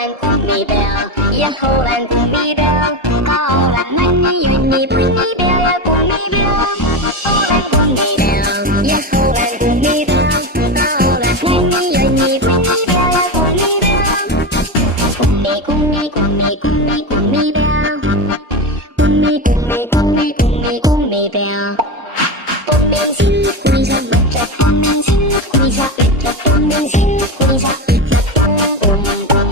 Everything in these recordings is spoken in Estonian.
兰gummi bell, ja Holland gummi bell. Holland meine Juni gummi bell, ja gummi bell. Holland gummi bell, ja Holland gummi bell. Holland meine Juni gummi bell, ja gummi bell. Gummi gummi gummi gummi gummi bell. Gummi gummi gummi gummi gummi bell. Bom bing xin, quy ra mặt trật. Bom bing xin, quy ra ít trật. Bom bing xin, quy ra ít trật. Bom bom.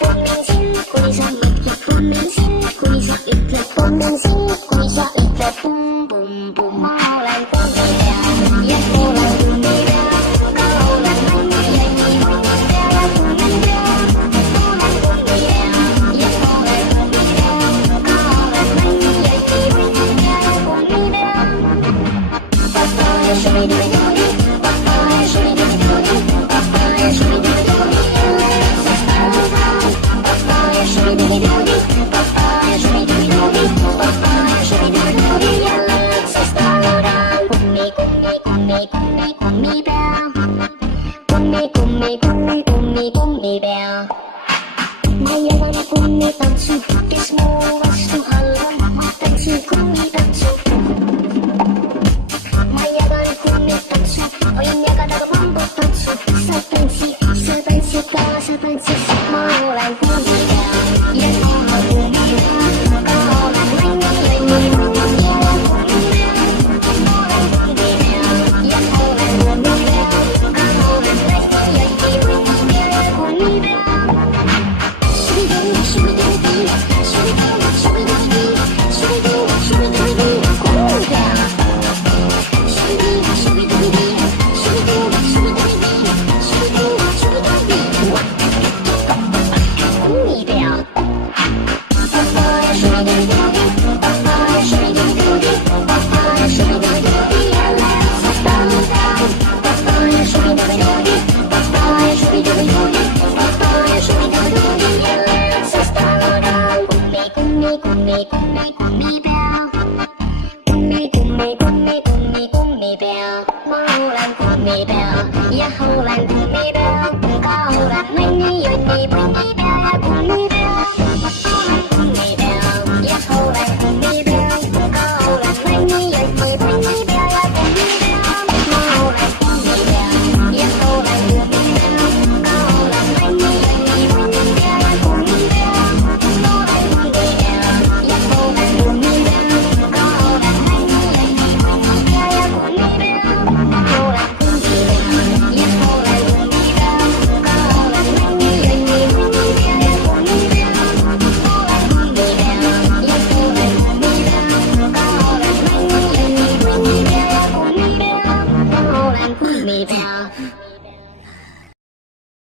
Bom bing xin, quy ra mặt trật. Bom bing xin, quy ra ít trật. Bom bing xin, quy ra ít trật. Bum bum bum. Holland gummi bell, ja Holland gummi bell. Holland meine Juni gummi bell, ja gummi bell. Holland gummi bell, ja Holland gummi bell. Holland meine Juni gummi bell, ja gummi bell. Papaya shooby dooby dooby, papaya shooby dooby dooby, papaya shooby dooby dooby, let's start around. Papaya shooby dooby dooby, papaya shooby dooby dooby, papaya shooby dooby dooby, let's start around. Gummi gummi gummi gummi gummi bell, gummi gummi gummi gummi gummi bell. Mayawan gummi tansu, di semua wastu halam, tansi gummi tansu. Holland gummi bell, ja Holland gummi bell. Holland meine Juni gummi bell, ja gummi bell. Holland gummi bell, ja Holland gummi bell. Holland meine Juni gummi bell, ja gummi bell. Shooby dooby shooby dooby, shooby dooby shooby dooby, shooby dooby shooby dooby, gummi bell. Shooby dooby shooby dooby, shooby dooby shooby dooby, shooby dooby shooby dooby. Gummi bell. Papaya shooby dooby dooby, papaya shooby dooby dooby, papaya shooby dooby dooby, let's start around. Papaya shooby dooby dooby, papaya shooby dooby dooby, papaya shooby dooby dooby, let's start around. Gummi gummi gummi gummi gummi bell, gummi gummi gummi gummi gummi bell. Holland gummi bell, ja Holland gummi bell. Holland meine Juni gummi bell, ja gummi bell. Holland gummi bell, ja Holland gummi bell. Holland meine Juni gummi bell, ja gummi bell. Holland gummi bell, ja Holland gummi bell. Holland meine Juni gummi bell, ja gummi bell. Holland gummi bell, ja Holland gummi bell. Holland meine Juni gummi bell, ja gummi bell. Holland gummi bell, ja Holland gummi bell. Holland meine Juni gummi bell, ja gummi bell. Holland gummi bell, ja Holland gummi bell. Holland meine Juni gummi bell, ja gummi bell. Holland gummi bell.